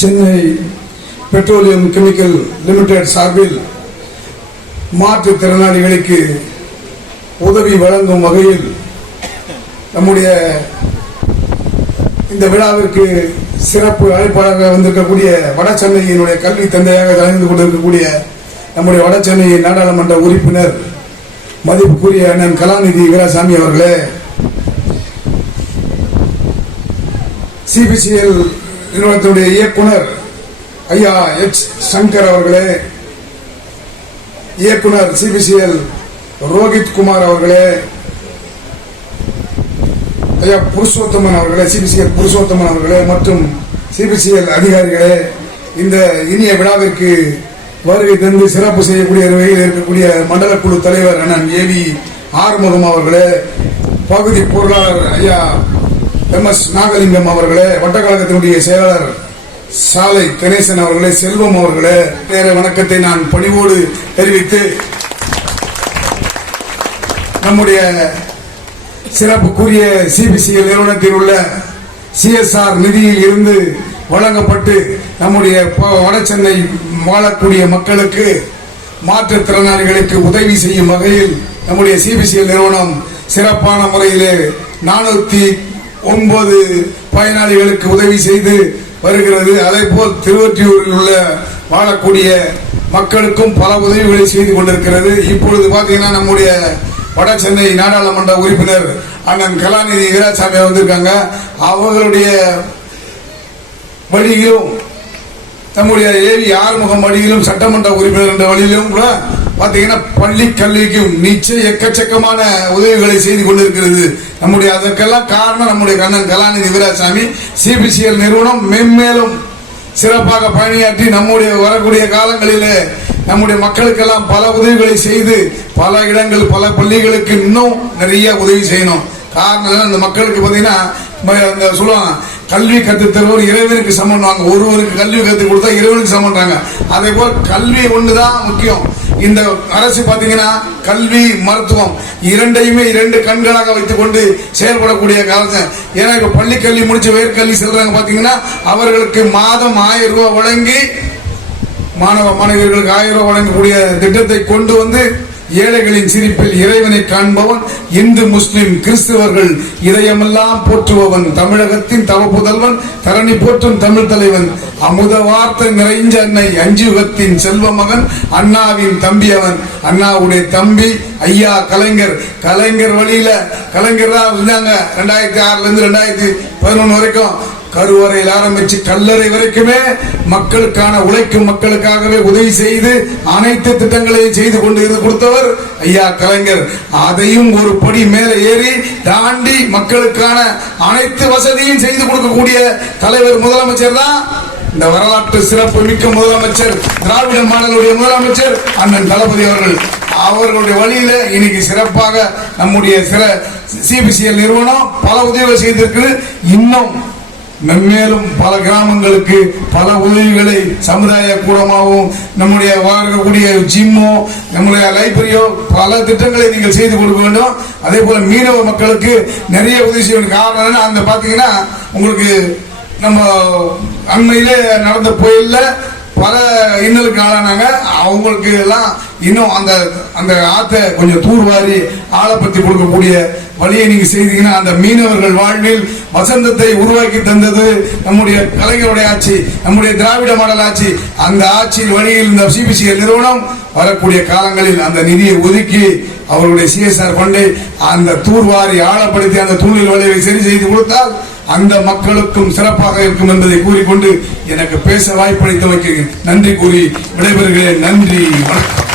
Chennai petroleum chemical limited சார்பில் மாற்றுத்திறனாளிகளுக்கு உதவி வழங்கும் வகையில் நம்முடைய இந்த விழாவிற்கு சிறப்பு அழைப்பாளராக வந்திருக்கக்கூடிய வட சென்னையினுடைய கல்வி தந்தையாக கலந்து கொண்டிருக்கக்கூடிய நம்முடைய வட சென்னையின் நாடாளுமன்ற உறுப்பினர் மதிப்புக்குரிய அண்ணன் கலாநிதி வீராசாமி அவர்களே. சிபிசிஎல் நிறுவனத்துடைய இயக்குனர் ஐயா எச் சங்கர் அவர்களே இயக்குனர் சிபிசிஎல் ரோஹித் குமார் அவர்களே ஐயா புருஷோத்தமன் அவர்களே சிபிசிஎல் புருஷோத்தமன் அவர்களே மற்றும் சிபிசிஎல் அதிகாரிகளே இந்த இனிய விழாவிற்கு வருகை தந்து சிறப்பு செய்யக்கூடிய வகையில் இருக்கக்கூடிய மண்டல குழு தலைவர் அண்ணன் ஏவி ஆறுமுகம் அவர்களே பகுதி பொருளாளர் ஐயா எம் எஸ் நாகலிங்கம் அவர்களே வட்டக்கழகத்தினுடைய செயலாளர் சாலை கணேசன் அவர்களே செல்வம் அவர்களே நேர வணக்கத்தை நான் பணிவோடு தெரிவித்து நம்முடைய சிறப்புக்குரிய சிபிசிஎல் நிறுவனத்தில் உள்ள சிஎஸ்ஆர் நிதியில் இருந்து வழங்கப்பட்டு நம்முடைய வடசென்னை வாழக்கூடிய மக்களுக்கு மாற்றுத்திறனாளிகளுக்கு உதவி செய்யும் வகையில் நம்முடைய சிபிசிஎல் நிறுவனம் சிறப்பான முறையிலே நானூத்தி ஒன்பது பயனாளிகளுக்கு உதவி செய்து வருகிறது. அதே போல் திருவொற்றியூரில் உள்ள வாழக்கூடிய மக்களுக்கும் பல உதவிகளை செய்து கொண்டிருக்கிறது. இப்பொழுது பாத்தீங்கன்னா நம்முடைய வட சென்னை நாடாளுமன்ற உறுப்பினர் அண்ணன் கலாநிதி வீராசாமி வந்திருக்காங்க அவர்களுடைய வழியிலும் நம்முடைய ஏவி ஆறுமுகம் வழியிலும் சட்டமன்ற உறுப்பினர் என்ற வழியிலும் கூட பாத்தீங்கன்னா பள்ளி கல்விக்கும் நிச்சய எக்கச்சக்கமான உதவிகளை செய்து கொண்டிருக்கிறது. நம்முடைய அதற்கெல்லாம் காரணம் நம்முடைய கண்ணன் கலாநிதி வீராசாமி. சிபிசிஎல் நிறுவனம் மென்மேலும் சிறப்பாக பணியாற்றி நம்முடைய வரக்கூடிய காலங்களிலே நம்முடைய மக்களுக்கெல்லாம் பல உதவிகளை செய்து பல இடங்கள் பல பள்ளிகளுக்கு இன்னும் நிறைய உதவி செய்யணும். காரணம் அந்த மக்களுக்கு பார்த்தீங்கன்னா சொல்லுவாங்க கல்வி கற்றுத்தருவோர் இறைவனுக்கு சமன்வாங்க ஒருவருக்கு கல்வி கற்றுக் கொடுத்தா இறைவனுக்கு சமன்றாங்க அதே போல் கல்வி ஒன்றுதான் முக்கியம். இந்த அரசு பார்த்தீங்கன்னா கல்வி மருத்துவம் இரண்டையுமே இரண்டு கண்களாக வைத்துக் கொண்டு செயல்படக்கூடிய காலத்தை ஏன்னா இப்போ பள்ளிக்கல்வி முடிச்சு உயர்கல்வி செல்றாங்க பார்த்தீங்கன்னா அவர்களுக்கு மாதம் ஆயிரம் ரூபாய் வழங்கி மாணவ மாணவியர்களுக்கு ஆயிரம் ரூபாய் வழங்கக்கூடிய திட்டத்தை கொண்டு வந்து ஏழைகளின் சிரிப்பில் இறைவனை காண்பவன் இந்து முஸ்லிம் கிறிஸ்தவர்கள். இதயமெல்லாம் போற்றுபவன் தமிழகத்தின் தவ புதல்வன் தரணி போற்றும் தமிழ் தலைவன். அமுத வார்த்தை நிறைஞ்ச அன்னை அஞ்சுகத்தின் செல்வ மகன் அண்ணாவின் தம்பி அவன் அண்ணாவுடைய தம்பி ஐயா கலைஞர். கலைஞர் வழியில கலைஞர் தான் இருந்தாங்க. ரெண்டாயிரத்தி ஆறுல இருந்து ரெண்டாயிரத்தி பதினொன்று வரைக்கும். கருவறையில் ஆரம்பிச்சு கல்லறை வரைக்குமே மக்களுக்கான உழைக்கும் மக்களுக்காகவே உதவி செய்து அனைத்து திட்டங்களையும் செய்து கொண்டு இருந்து கொடுத்தவர் ஐயா கலைஞர். அதையும் ஒரு படி மேலே ஏறி தாண்டி மக்களுக்கான அனைத்து வசதியும் செய்து கொடுக்கக்கூடிய தலைவர் முதலமைச்சர் தான் இந்த வரலாற்று சிறப்பு மிக்க முதலமைச்சர் திராவிட மாடலுடைய முதலமைச்சர் அண்ணன் தளபதி அவர்கள். அவர்களுடைய வழியில இன்னைக்கு சிறப்பாக நம்முடைய சில சிபிசிஎல் நிறுவனம் பல உதவிகள் செய்திருக்கு இன்னும் மென்மேலும் பல கிராமங்களுக்கு பல உதவிகளை சமுதாய கூடமாகவும் நம்முடைய வாழக்கூடிய ஜிம்மோ நம்முடைய லைப்ரரியோ பல திட்டங்களை நீங்கள் செய்து கொடுக்க வேண்டும். அதே போல மீனவ மக்களுக்கு நிறைய உதவி செய்ய வேண்டும் காரணம் அந்த பார்த்தீங்கன்னா உங்களுக்கு நம்ம அண்மையிலே நடந்த புயல்ல பல இன்னலுக்கு ஆளானாங்க. அவங்களுக்கு எல்லாம் இன்னும் அந்த அந்த ஆத்தை கொஞ்சம் தூர்வாரி ஆழப்படுத்தி கொடுக்கக்கூடிய வழியை நீங்க செய்தீங்கன்னா அந்த மீனவர்கள் வாழ்வில் வசந்தத்தை உருவாக்கி தந்தது நம்முடைய கலைஞருடைய ஆட்சி நம்முடைய திராவிட மாடல் ஆட்சி. அந்த ஆட்சியின் வழியில் இந்த சிபிசிஎல் நிறுவனம் வரக்கூடிய காலங்களில் அந்த நிதியை ஒதுக்கி அவருடைய சிஎஸ்ஆர் பண்டை அந்த தூர்வாரி ஆழப்படுத்தி அந்த தூண்டில் வழியை சரி செய்து கொடுத்தால் அந்த மக்களுக்கும் சிறப்பாக இருக்கும் என்பதை கூறிக்கொண்டு எனக்கு பேச வாய்ப்பளித்தமைக்கு நன்றி கூறி விடைபெறுகிறேன். நன்றி வணக்கம்.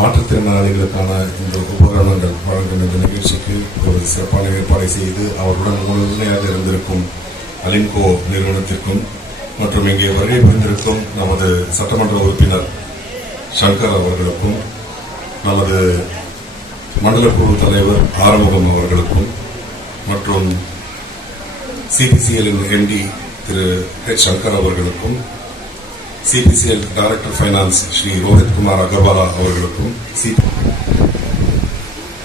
மாற்றுத்திறனாளிகளுக்கான இந்த உபகரணங்கள் வழங்கும் இந்த நிகழ்ச்சிக்கு ஒரு சிறப்பான ஏற்பாடை செய்து அவருடன் முழுமையாக இருந்திருக்கும் அலிம்கோ நிறுவனத்திற்கும் மற்றும் இங்கே வருகை புரிந்திருக்கும் நமது சட்டமன்ற உறுப்பினர் சங்கர் அவர்களுக்கும் நமது மண்டல குழு தலைவர் ஆறுமுகம் அவர்களுக்கும் மற்றும் சிபிசிஎல்லின் எம்டி திரு ஹெச் சங்கர் அவர்களுக்கும் CPCL director finance Shri Rohit Kumar Agarwala அவர்களுக்கும் சி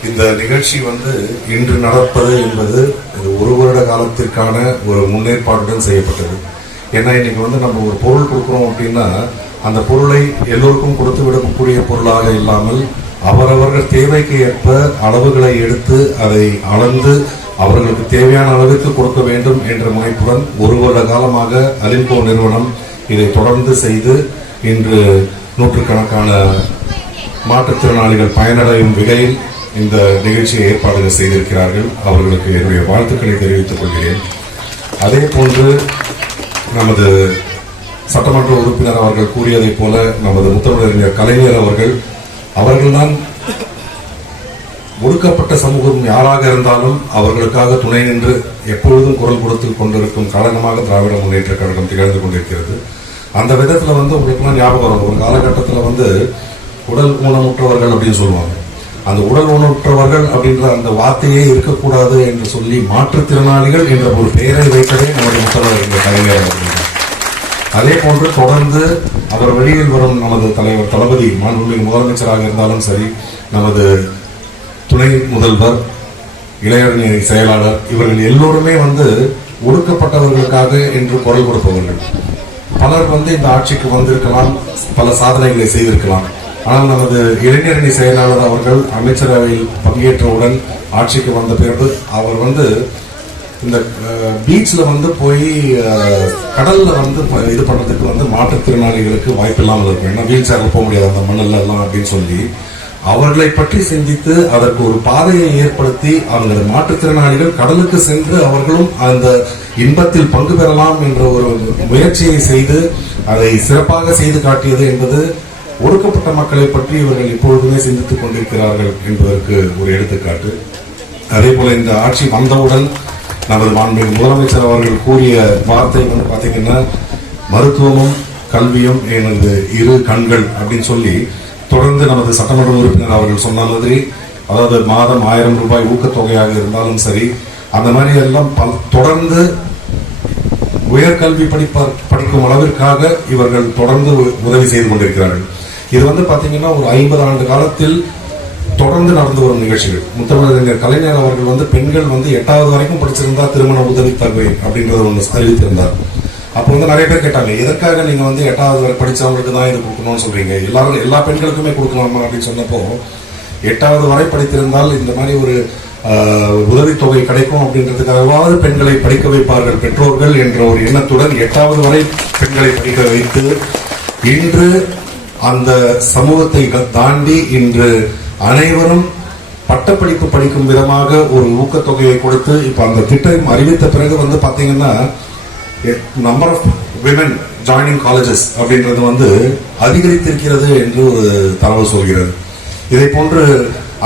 இந்த நிகழ்ச்சி வந்து இன்று நடப்பது என்பது ஒரு வருட காலத்திற்கான ஒரு முன்னேற்பாடுடன் செய்யப்பட்டது. ஏன்னா இன்னைக்கு வந்து நம்ம ஒரு பொருள் கொடுக்குறோம் அப்படின்னா அந்த பொருளை எல்லோருக்கும் கொடுத்து விடக்கூடிய பொருளாக இல்லாமல் அவரவர்கள் தேவைக்கு ஏற்ப அளவுகளை எடுத்து அதை அளந்து அவர்களுக்கு தேவையான அளவிற்கு கொடுக்க வேண்டும் என்ற முனைப்புடன் ஒரு வருட காலமாக அலிம்போ நிறுவனம் இதை தொடர்ந்து செய்து இன்று நூற்றுக்கணக்கான மாற்றுத்திறனாளிகள் பயனடையும் வகையில் இந்த நிகழ்ச்சியை ஏற்பாடுகள் செய்திருக்கிறார்கள். அவர்களுக்கு என்னுடைய வாழ்த்துக்களை தெரிவித்துக் கொள்கிறேன். அதே போன்று நமது சட்டமன்ற உறுப்பினர் அவர்கள் கூறியதைப் போல நமது முத்தமிழறிஞர் கலைஞர் அவர்கள் அவர்கள்தான் ஒடுக்கப்பட்ட சமூகம் யாராக இருந்தாலும் அவர்களுக்காக துணை நின்று எப்பொழுதும் குரல் கொடுத்து கொண்டிருக்கும் காரணமாக திராவிட முன்னேற்ற கழகம் திகழ்ந்து கொண்டிருக்கிறது. அந்த விதத்தில் வந்து உங்களுக்குலாம் ஞாபகம் வரும். ஒரு காலகட்டத்தில் வந்து உடல் ஊனமுற்றவர்கள் அப்படின்னு சொல்லுவாங்க. அந்த உடல் ஊனமுற்றவர்கள் அப்படின்ற அந்த வார்த்தையே இருக்கக்கூடாது என்று சொல்லி மாற்றுத்திறனாளிகள் என்ற ஒரு பெயரை வைத்ததே நமது முத்தமிழர் என்ற கலைஞர் அதே போன்று தொடர்ந்து அவர் வெளியில் வரும் நமது தலைவர் தளபதி மாண்புமிகு முதலமைச்சராக இருந்தாலும் சரி நமது துணை முதல்வர் இளைஞரணி செயலாளர் இவர்கள் எல்லோருமே வந்து ஒடுக்கப்பட்டவர்களுக்காக என்று குரல் கொடுப்பவர்கள் பலர் வந்து இந்த ஆட்சிக்கு வந்திருக்கலாம் பல சாதனைகளை செய்திருக்கலாம். ஆனால் நமது இளைஞரணி செயலாளர் அவர்கள் அமைச்சரவையில் பங்கேற்றவுடன் ஆட்சிக்கு வந்த பிறகு அவர் வந்து இந்த பீச்ல வந்து போய் கடலில் கடல்ல வந்து ப- இது பண்றதுக்கு வந்து மாற்றுத்திறனாளிகளுக்கு வாய்ப்பு இல்லாமல் இருக்கும். ஏன்னா வீல் சேர்ல போக முடியாது அந்த மண்ணில் எல்லாம் அப்படின்னு சொல்லி. அவர்களை பற்றி சிந்தித்து அதற்கு ஒரு பாதையை ஏற்படுத்தி அவங்க மாற்றுத்திறனாளிகள் கடலுக்கு சென்று அவர்களும் அந்த இன்பத்தில் பங்கு பெறலாம் என்ற ஒரு முயற்சியை செய்து அதை சிறப்பாக செய்து காட்டியது என்பது ஒடுக்கப்பட்ட மக்களை பற்றி இவர்கள் இப்பொழுதுமே சிந்தித்துக் கொண்டிருக்கிறார்கள் என்பதற்கு ஒரு எடுத்துக்காட்டு. அதே போல இந்த ஆட்சி வந்தவுடன் நமது மாண்புமிகு முதலமைச்சர் அவர்கள் கூறிய வார்த்தை வந்து பார்த்தீங்கன்னா மருத்துவமும் கல்வியும் எனது இரு கண்கள் அப்படின்னு சொல்லி தொடர்ந்து நமது சட்டமன்ற உறுப்பினர் அவர்கள் சொன்ன மாதிரி அதாவது மாதம் ஆயிரம் ரூபாய் ஊக்கத்தொகையாக இருந்தாலும் சரி அந்த மாதிரி எல்லாம் பல- தொடர்ந்து உயர்கல்வி படிப்பார் படிக்கும் அளவிற்காக இவர்கள் தொடர்ந்து உ- உதவி செய்து கொண்டிருக்கிறார்கள். இது வந்து பாத்தீங்கன்னா ஒரு ஐம்பது ஆண்டு காலத்தில் தொடர்ந்து நடந்து வரும் நிகழ்ச்சிகள். முத்தமிழறிஞர் கலைஞர் அவர்கள் வந்து பெண்கள் வந்து எட்டாவது வரைக்கும் படிச்சிருந்தா திருமண உதவி தருவேன் அப்படின்றத ஒன்று அறிவித்திருந்தார். அப்போ வந்து நிறைய பேர் கேட்டாங்க எதற்காக நீங்க வந்து எட்டாவது வரை படிச்சவங்களுக்கு தான் இது கொடுக்கணும்னு சொல்றீங்க? எல்லாரும் எல்லா பெண்களுக்குமே கொடுக்கலாமா? அப்படின்னு சொன்னப்போ எட்டாவது வரை படித்திருந்தால் இந்த மாதிரி ஒரு ஆஹ், உதவித்தொகை கிடைக்கும் அப்படின்றதுக்காகவாவது பெண்களை படிக்க வைப்பார்கள் பெற்றோர்கள் என்ற ஒரு எண்ணத்துடன் எட்டாவது வரை பெண்களை படிக்க வைத்து இன்று அந்த சமூகத்தை தாண்டி இன்று அனைவரும் பட்டப்படிப்பு படிக்கும் விதமாக ஒரு ஊக்கத்தொகையை கொடுத்து இப்ப அந்த திட்டம் அறிவித்த பிறகு வந்து பாத்தீங்கன்னா number of women joining colleges அப்படின்றது வந்து அதிகரித்திருக்கிறது என்று ஒரு தகவல் சொல்கிறது. இதை போன்று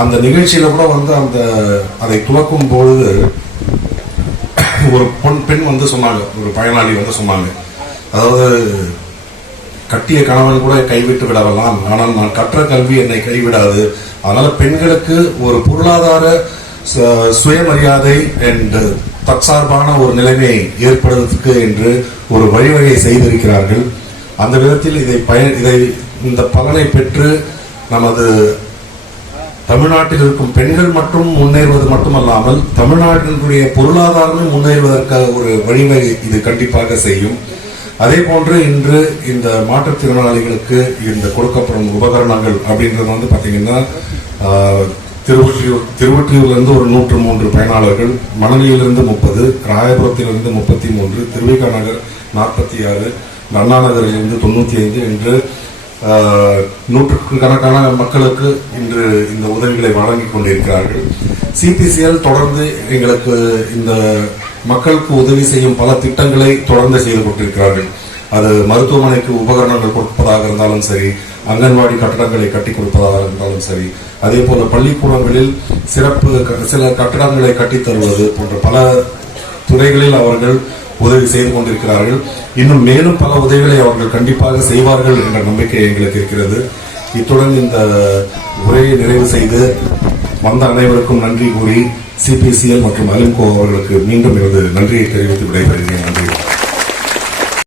அந்த நிகழ்ச்சியில கூட வந்து அந்த அதை துவக்கும் பொழுது ஒரு பொன் பெண் வந்து சொன்னாங்க ஒரு பயனாளி வந்து சொன்னாங்க. அதாவது கட்டிய கணவன் கூட கைவிட்டு விடலாம் ஆனால் நான் கற்ற கல்வி என்னை கைவிடாது. அதனால பெண்களுக்கு ஒரு பொருளாதார சுயமரியாதை அண்ட் தற்சார்பான ஒரு நிலைமை ஏற்படுவதற்கு என்று ஒரு வழிவகை செய்திருக்கிறார்கள். அந்த விதத்தில் இதை பயன் இதை இந்த பலனை பெற்று நமது தமிழ்நாட்டில் இருக்கும் பெண்கள் மட்டும் முன்னேறுவது மட்டுமல்லாமல் தமிழ்நாட்டினுடைய பொருளாதாரமே முன்னேறுவதற்காக ஒரு வழிவகை இது கண்டிப்பாக செய்யும். அதே போன்று இன்று இந்த மாற்றுத்திறனாளிகளுக்கு இந்த கொடுக்கப்படும் உபகரணங்கள் அப்படின்றது வந்து பார்த்தீங்கன்னா திருவொற்றியூர் திருவொற்றியூர்லேருந்து ஒரு நூற்று மூன்று பயனாளர்கள் மணலியிலிருந்து முப்பது ராயபுரத்திலிருந்து முப்பத்தி மூன்று திருவிக நகர் நாற்பத்தி ஆறு அண்ணா நகரிலிருந்து தொண்ணூத்தி ஐந்து என்று ஆஹ், நூற்றுக்கணக்கான மக்களுக்கு இன்று இந்த உதவிகளை வழங்கிக் கொண்டிருக்கிறார்கள். சிபிசிஎல் தொடர்ந்து எங்களுக்கு இந்த மக்களுக்கு உதவி செய்யும் பல திட்டங்களை தொடர்ந்து செய்து கொண்டிருக்கிறார்கள். அது மருத்துவமனைக்கு உபகரணங்கள் கொடுப்பதாக இருந்தாலும் சரி அங்கன்வாடி கட்டடங்களை கட்டி கொடுப்பதாக இருந்தாலும் சரி அதே போல பள்ளிக்கூடங்களில் சிறப்பு சில கட்டடங்களை கட்டித் தருவது போன்ற பல துறைகளில் அவர்கள் உதவி செய்து கொண்டிருக்கிறார்கள். இன்னும் மேலும் பல உதவிகளை அவர்கள் கண்டிப்பாக செய்வார்கள் என்ற நம்பிக்கை எங்களுக்கு இருக்கிறது. இத்துடன் இந்த உரையை நிறைவு செய்து வந்த அனைவருக்கும் நன்றி கூறி சிபிசிஎல் மற்றும் அலிம்கோ அவர்களுக்கு மீண்டும் எனது நன்றியை தெரிவித்து விடைபெறுகிறேன்.